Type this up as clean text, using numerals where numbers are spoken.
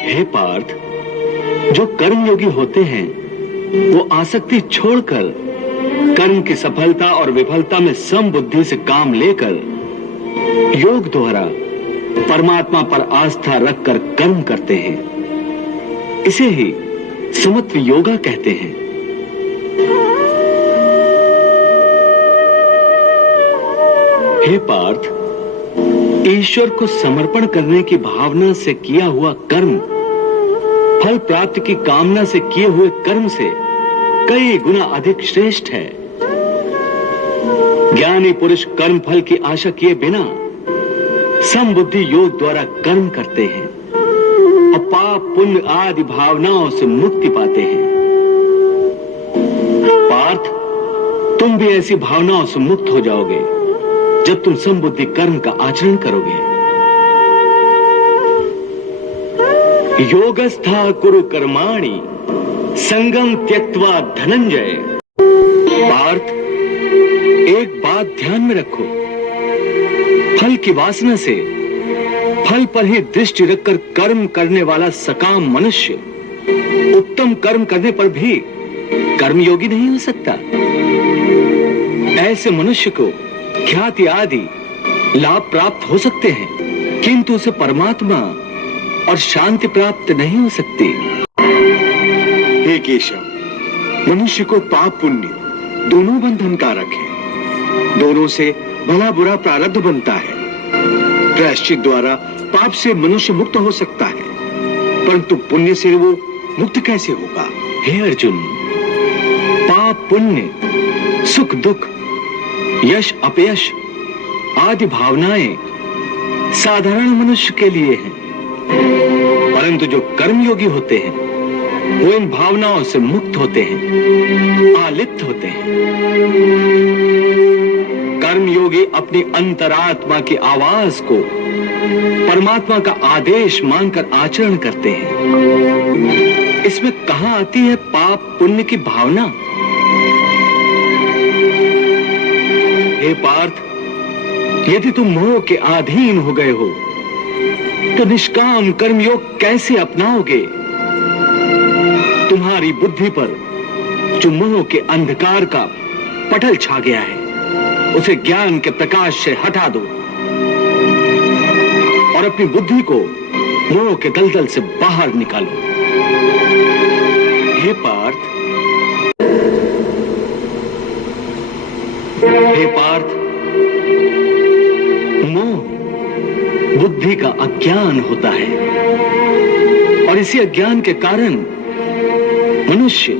हे पार्थ, जो कर्मयोगी होते हैं वो आसक्ति छोड़कर कर्म की सफलता और विफलता में समबुद्धि से काम लेकर योग द्वारा परमात्मा पर आस्था रखकर कर्म करते हैं। इसे ही समत्व योगा कहते हैं। हे पार्थ, ईश्वर को समर्पण करने की भावना से किया हुआ कर्म फल प्राप्ति की कामना से किए हुए कर्म से कई गुना अधिक श्रेष्ठ है। ज्ञानी पुरुष कर्म फल की आशा किए बिना समबुद्धि योग द्वारा कर्म करते हैं और पाप पुण्य आदि भावनाओं से मुक्ति पाते हैं। पार्थ, तुम भी ऐसी भावनाओं से मुक्त हो जाओगे जब तुम समबुद्धि कर्म का आचरण करोगे। योगस्था कुरु कर्माणि संगम त्यक्त्वा धनंजय। पार्थ, एक बात ध्यान में रखो, फल की वासना से फल पर ही दृष्टि रखकर कर्म करने वाला सकाम मनुष्य उत्तम कर्म करने पर भी कर्मयोगी नहीं हो सकता। ऐसे मनुष्य को ख्याति आदि लाभ प्राप्त हो सकते हैं, किंतु उसे परमात्मा और शांति प्राप्त नहीं हो सकती। हे केशव, मनुष्य को पाप पुण्य दोनों बंधन कारक है। दोनों से भला बुरा प्रारब्ध बनता है। प्रायश्चित द्वारा पाप से मनुष्य मुक्त हो सकता है, परंतु पुण्य से वो मुक्त कैसे होगा? हे अर्जुन, पाप पुण्य, सुख दुख, यश अपयश आदि भावनाएं साधारण मनुष्य के लिए हैं, परंतु जो कर्मयोगी होते हैं वो इन भावनाओं से मुक्त होते हैं, आलिप्त होते हैं। कर्मयोगी अपनी अंतरात्मा की आवाज को परमात्मा का आदेश मानकर आचरण करते हैं। इसमें कहां आती है पाप पुण्य की भावना? हे पार्थ, यदि तुम मोह के अधीन हो गए हो तो निष्काम कर्मयोग कैसे अपनाओगे? तुम्हारी बुद्धि पर जो मोह के अंधकार का पटल छा गया है उसे ज्ञान के प्रकाश से हटा दो और अपनी बुद्धि को मोह के दलदल से बाहर निकालो। हे पार्थ, हे पार्थ, मोह बुद्धि का अज्ञान होता है और इसी अज्ञान के कारण मनुष्य